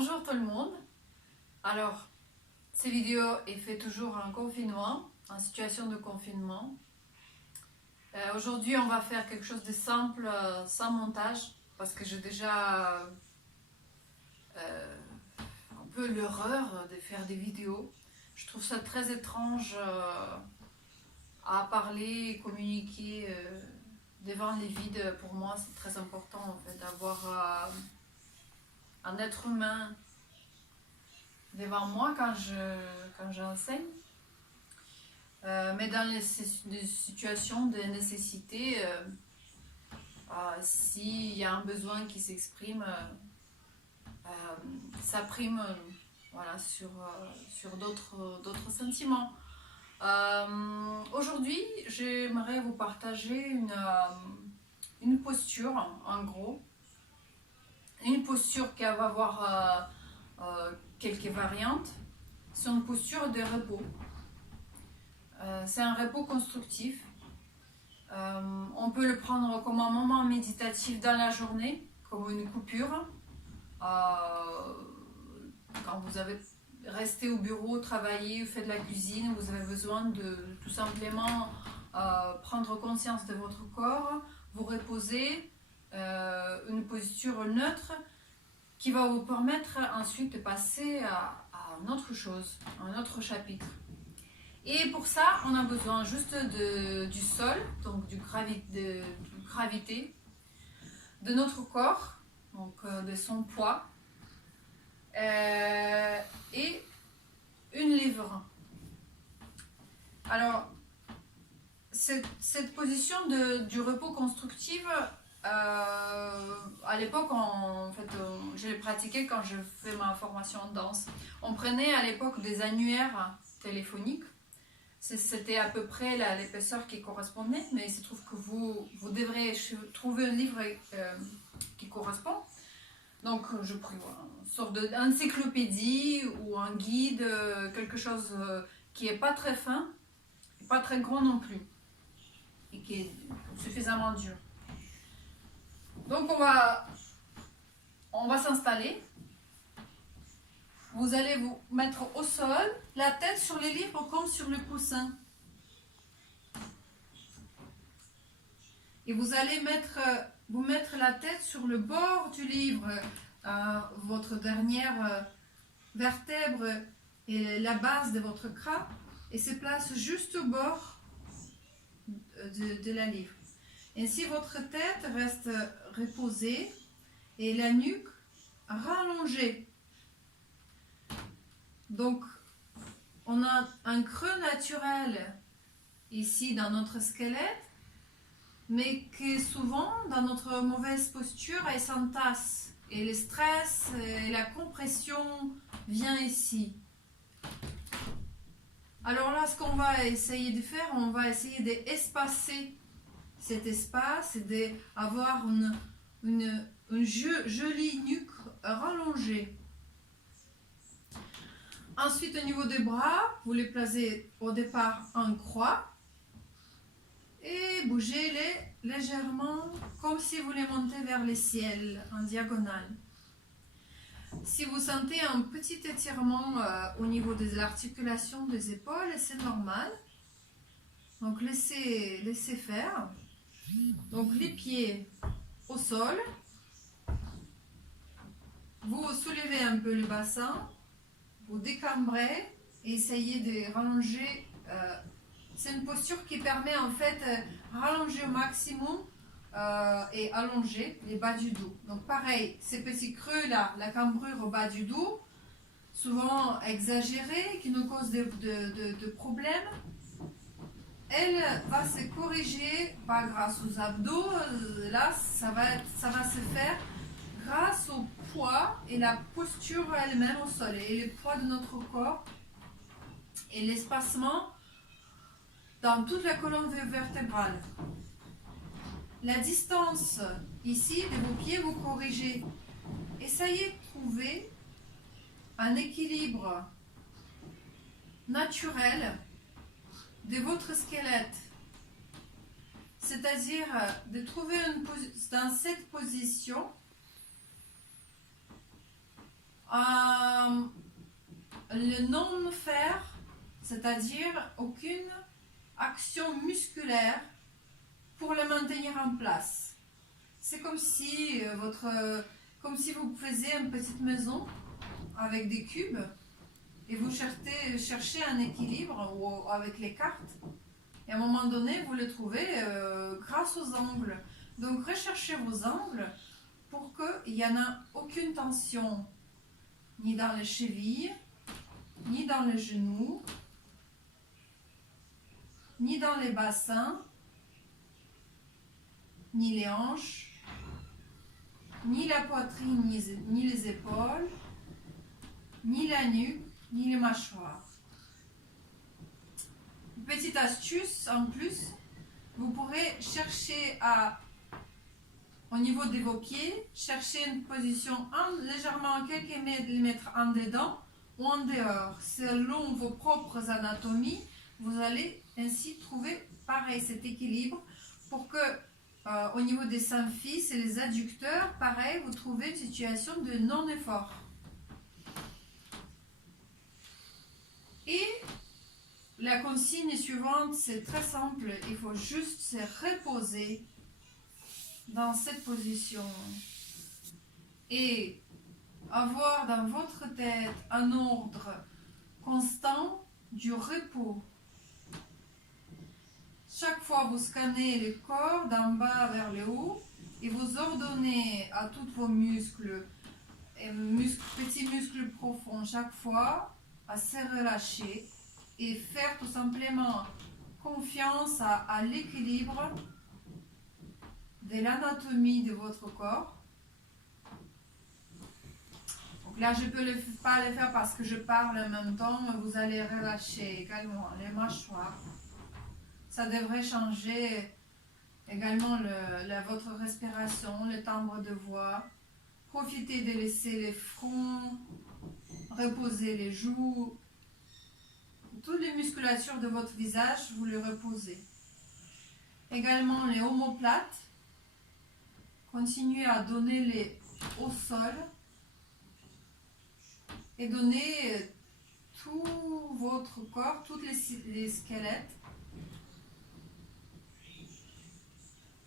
Bonjour tout le monde. Alors, ces vidéos est fait toujours en confinement, en situation de confinement. Aujourd'hui, on va faire quelque chose de simple, sans montage, parce que j'ai déjà un peu l'horreur de faire des vidéos. Je trouve ça très étrange à parler et communiquer devant les vides. Pour moi, c'est très important en fait d'avoir un être humain devant moi quand j'enseigne. Mais dans les situations de nécessité, s'il y a un besoin qui s'exprime, ça prime voilà, sur d'autres sentiments. Aujourd'hui, j'aimerais vous partager une posture, en gros. Une posture qui va avoir quelques variantes. C'est une posture de repos. C'est un repos constructif. On peut le prendre comme un moment méditatif dans la journée, comme une coupure. Quand vous avez resté au bureau, travaillé, fait de la cuisine, vous avez besoin de tout simplement prendre conscience de votre corps, vous reposer, une posture neutre qui va vous permettre ensuite de passer à une autre chose, à un autre chapitre. Et pour ça, on a besoin juste du sol, donc de gravité, de notre corps, donc de son poids, et une livre. Alors, cette position du repos constructif, à l'époque, je l'ai pratiquée quand je fais ma formation en danse. On prenait à l'époque des annuaires téléphoniques. C'était à peu près l'épaisseur qui correspondait, mais il se trouve que vous devrez trouver un livre qui correspond. Donc je pris une sorte d'encyclopédie ou un guide, quelque chose qui n'est pas très fin, pas très grand non plus, et qui est suffisamment dur. Donc on va s'installer. Vous allez vous mettre au sol, la tête sur les livres comme sur le coussin. Et vous allez vous mettre la tête sur le bord du livre, votre dernière vertèbre et la base de votre crâne, et se place juste au bord de la livre. Ainsi, votre tête reste reposée et la nuque rallongée. Donc, on a un creux naturel ici dans notre squelette, mais qui souvent, dans notre mauvaise posture, elle s'entasse. Et le stress et la compression viennent ici. Alors là, ce qu'on va essayer de faire, on va essayer d'espacer cet espace et d'avoir une jolie nuque rallongée. Ensuite, au niveau des bras, vous les placez au départ en croix et bougez-les légèrement comme si vous les montez vers le ciel en diagonale. Si vous sentez un petit étirement au niveau de l'articulation des épaules, c'est normal. Donc laissez faire. Donc les pieds au sol. Vous soulevez un peu le bassin. Vous décambrez et essayez de rallonger. C'est une posture qui permet en fait rallonger au maximum et allonger les bas du dos. Donc pareil, ces petits creux là, la cambrure au bas du dos, souvent exagérée, qui nous cause de problèmes, elle va se corriger pas grâce aux abdos. Là, ça va se faire grâce au poids et la posture elle-même au sol et le poids de notre corps et l'espacement dans toute la colonne vertébrale. La distance ici de vos pieds, vous corrigez. Essayez de trouver un équilibre naturel de votre squelette. C'est-à-dire de trouver dans cette position Le non-faire, c'est-à-dire aucune action musculaire pour le maintenir en place. C'est comme si vous faisiez une petite maison avec des cubes et vous cherchez un équilibre avec les cartes. Et à un moment donné, vous le trouvez grâce aux angles. Donc recherchez vos angles pour qu'il n'y en ait aucune tension, ni dans les chevilles, ni dans les genoux, ni dans les bassins, ni les hanches, ni la poitrine, ni les épaules, ni la nuque, ni les mâchoires. Petite astuce en plus, vous pourrez chercher au niveau de vos pieds, chercher une position légèrement quelques millimètres en dedans ou en dehors. Selon vos propres anatomies, vous allez ainsi trouver pareil cet équilibre pour que au niveau des symphyses et les adducteurs, pareil, vous trouvez une situation de non-effort. Et la consigne suivante, c'est très simple, il faut juste se reposer dans cette position et avoir dans votre tête un ordre constant du repos. Chaque fois, vous scannez le corps d'en bas vers le haut et vous ordonnez à tous vos muscles, petits muscles profonds, chaque fois à se relâcher et faire tout simplement confiance à l'équilibre de l'anatomie de votre corps. Donc là, je ne peux pas le faire parce que je parle en même temps, mais vous allez relâcher également les mâchoires. Ça devrait changer également votre respiration, le timbre de voix. Profitez de laisser les fronts, reposer les joues. Toutes les musculatures de votre visage, vous les reposez. Également les omoplates. Continuez à donner les au sol et donnez tout votre corps, tous les squelettes.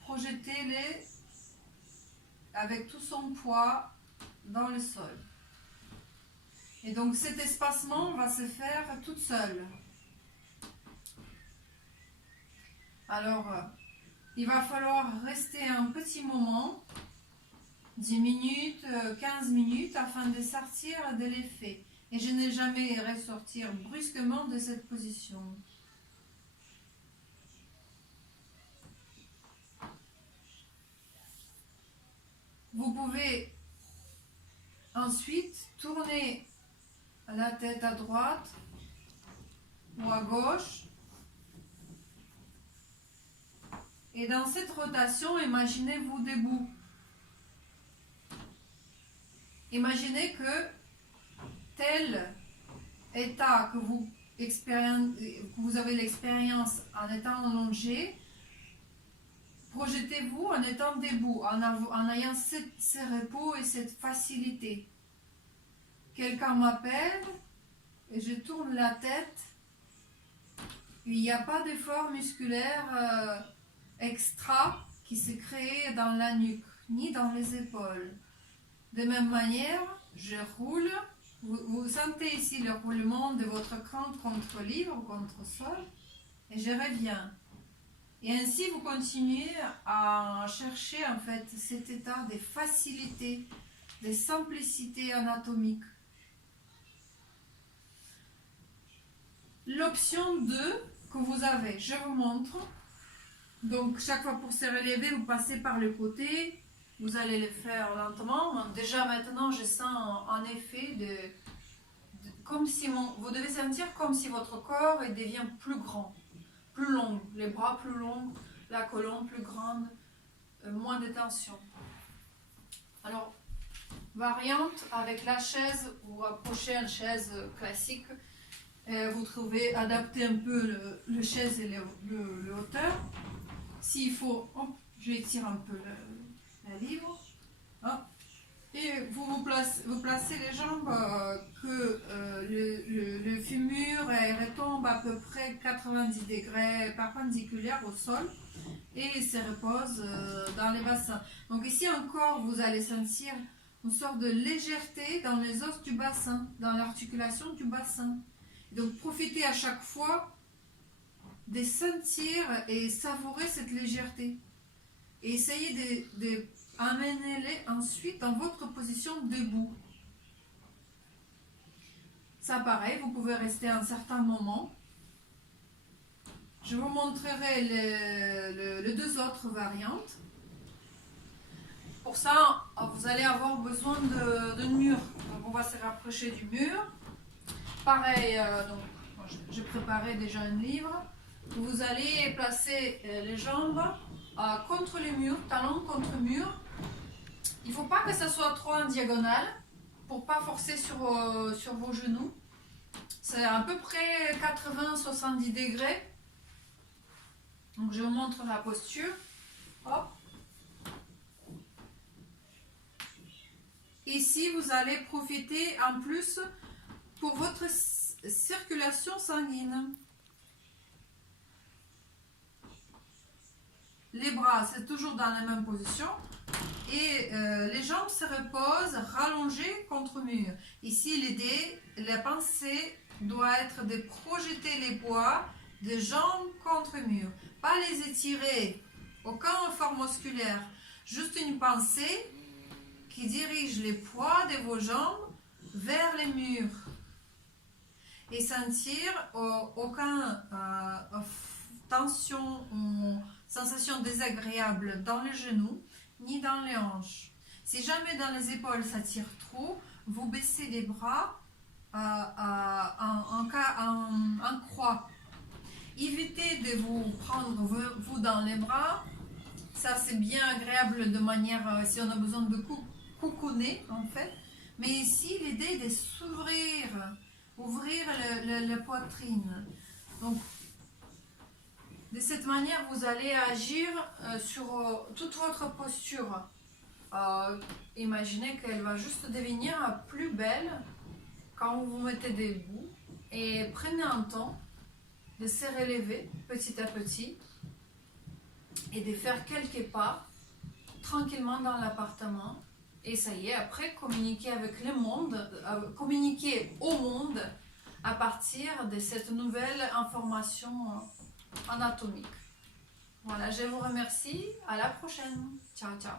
Projetez-les avec tout son poids dans le sol. Et donc cet espacement va se faire toute seule. Alors, il va falloir rester un petit moment, 10 minutes, 15 minutes, afin de sortir de l'effet. Et je n'ai jamais ressortir brusquement de cette position. Vous pouvez ensuite tourner la tête à droite ou à gauche. Et dans cette rotation, imaginez-vous debout. Imaginez que tel état que vous avez l'expérience en étant allongé, projetez-vous en étant debout, en ayant ce repos et cette facilité. Quelqu'un m'appelle et je tourne la tête. Il n'y a pas d'effort musculaire extra qui s'est créé dans la nuque, ni dans les épaules. De même manière, je roule. Vous sentez ici le roulement de votre crâne contre livre, contre sol, et je reviens. Et ainsi, vous continuez à chercher en fait cet état de facilité, de simplicité anatomique. L'option 2 que vous avez, je vous montre. Donc, chaque fois pour se relever, vous passez par le côté. Vous allez le faire lentement. Déjà maintenant, je sens un effet comme si vous devez sentir comme si votre corps devient plus grand, plus long, les bras plus longs, la colonne plus grande, moins de tension. Alors, variante avec la chaise ou approcher une chaise classique, vous trouvez adapter un peu le chaise et le hauteur. S'il faut, je étire un peu la livre. Hop, et vous vous placez vous placez les jambes que le fémur retombe à peu près 90 degrés perpendiculaire au sol et il se repose dans les bassins. Donc ici encore, vous allez sentir une sorte de légèreté dans les os du bassin, dans l'articulation du bassin. Donc profitez à chaque fois de sentir et savourer cette légèreté. Et essayez d'amener-les ensuite dans votre position debout. Ça pareil, vous pouvez rester un certain moment. Je vous montrerai les deux autres variantes. Pour ça, vous allez avoir besoin de mur. Donc on va se rapprocher du mur. Pareil, donc, j'ai préparé déjà un livre. Vous allez placer les jambes contre le mur, talons contre mur. Il ne faut pas que ça soit trop en diagonale pour pas forcer sur vos genoux. C'est à peu près 80-70 degrés. Donc je vous montre la posture. Hop. Ici, vous allez profiter en plus pour votre circulation sanguine. Les bras, c'est toujours dans la même position. Et les jambes se reposent rallongées contre mur. Ici, l'idée, la pensée doit être de projeter les poids de jambes contre mur. Pas les étirer, aucun effort musculaire. Juste une pensée qui dirige les poids de vos jambes vers les murs. Et sentir aucune tension ou sensation désagréable dans les genoux ni dans les hanches. Si jamais dans les épaules ça tire trop, vous baissez les bras en croix. Évitez de vous prendre vous dans les bras. Ça c'est bien agréable de manière si on a besoin de coucouner en fait. Mais ici l'idée est de s'ouvrir, ouvrir la poitrine. Donc de cette manière vous allez agir sur toute votre posture. Imaginez qu'elle va juste devenir plus belle quand vous vous mettez debout et prenez un temps de se relever petit à petit et de faire quelques pas tranquillement dans l'appartement. Et ça y est, après communiquer avec le monde, communiquer au monde à partir de cette nouvelle information anatomique. Voilà, je vous remercie. À la prochaine. Ciao, ciao.